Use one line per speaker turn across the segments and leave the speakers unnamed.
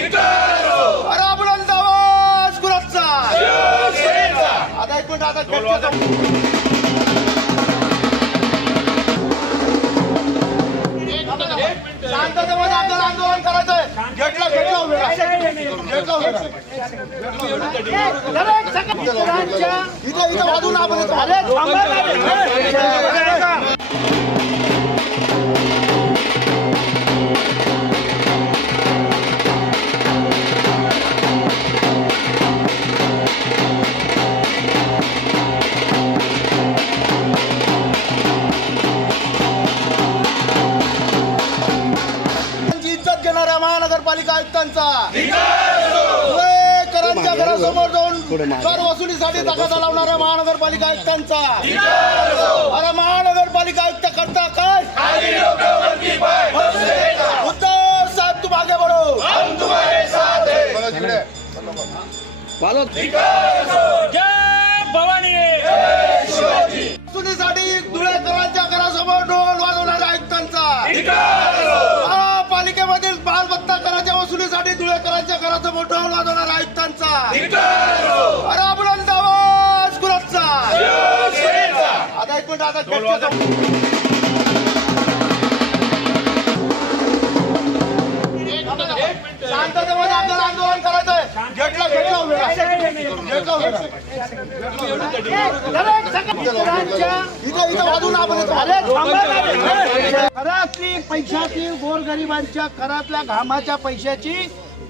अरे बुलंद आवाज कुणाचा आता एक मिनिट आता घेतलं शांततेमध्ये आपल्याला आंदोलन करायचंय. घेतलं घेतलं. इथं इथं वाजून आपण घेणाऱ्या महानगरपालिका आयुक्तांचा. करांच्या घरासमोर जाऊन कर वसुलीसाठी तगादा लावणाऱ्या महानगरपालिका आयुक्तांचा. अरे महानगरपालिका आयुक्त करता काय? उद्धव साहेब तू मागे बढो. ढोल वाजवणाऱ्या आयुक्तांचा. अरे बुलंद आवाज कुणाचा आता एक मिनिट आता घेतलं शांततेमध्ये आपल्याला आंदोलन करायचंय. घेतलं
घरातली पैशातील गोरगरिबांच्या घरातल्या घामाच्या पैशाची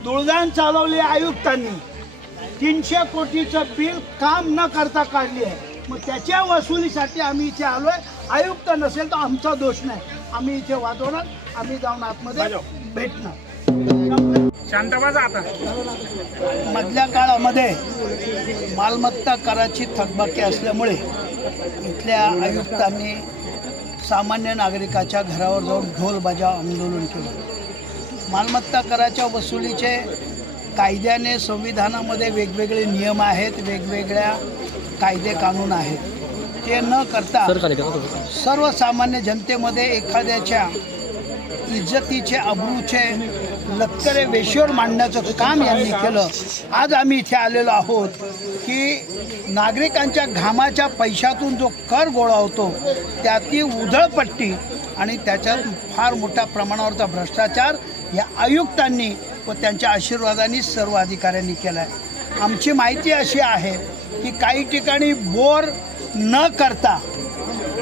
दुळदाण चालवली आयुक्तांनी. तीनशे कोटीचं बिल काम न करता काढली आहे. मग त्याच्या वसुलीसाठी आम्ही इथे आलोय. आयुक्त नसेल तर आमचा दोष नाही. आम्ही इथे वाजवणार आम्ही जाऊन आतमध्ये भेटणार. मधल्या काळामध्ये मालमत्ता कराची थकबाकी असल्यामुळे इथल्या आयुक्तांनी सामान्य नागरिकाच्या घरावर जाऊन ढोल बजाव आंदोलन केलं. मालमत्ता कराच्या वसुलीचे कायद्याने संविधानामध्ये वेगवेगळे नियम आहेत वेगवेगळ्या कायदे कानून आहेत. ते न करता सर्वसामान्य जनतेमध्ये एखाद्याच्या इज्जतीचे अब्रूचे लक्करे वेशीवर मांडण्याचं काम यांनी केलं. आज आम्ही इथे आलेलो आहोत की नागरिकांच्या घामाच्या पैशातून जो कर गोळा होतो त्याची उधळपट्टी आणि त्याच्यात फार मोठ्या प्रमाणावरचा भ्रष्टाचार या आयुक्तांनी व त्यांच्या आशीर्वादाने सर्व अधिकाऱ्यांनी केला आहे आमची माहिती अशी आहे की काही ठिकाणी बोर न करता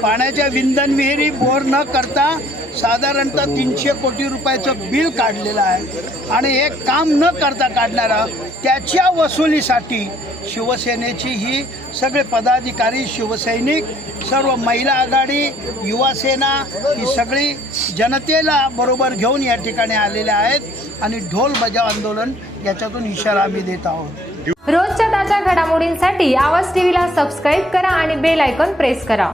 पाण्याच्या विंधन विहिरी बोर न करता साधारणतः तीनशे कोटी रुपयाचं बिल काढलेलं आहे. आणि हे काम न करता काढणारा त्याच्या वसुलीसाठी शिवसेनेची ही सगळे पदाधिकारी शिवसैनिक सर्व महिला आघाडी युवासेना ही सगळी जनतेला बरोबर घेऊन या ठिकाणी आलेल्या आहेत आणि ढोल बजाव आंदोलन याच्यातून इशारा आम्ही देत आहोत.
रोजच्या ताज्या घडामोडींसाठी आवाज टीव्हीला सबस्क्राईब करा आणि बेल आयकॉन प्रेस करा.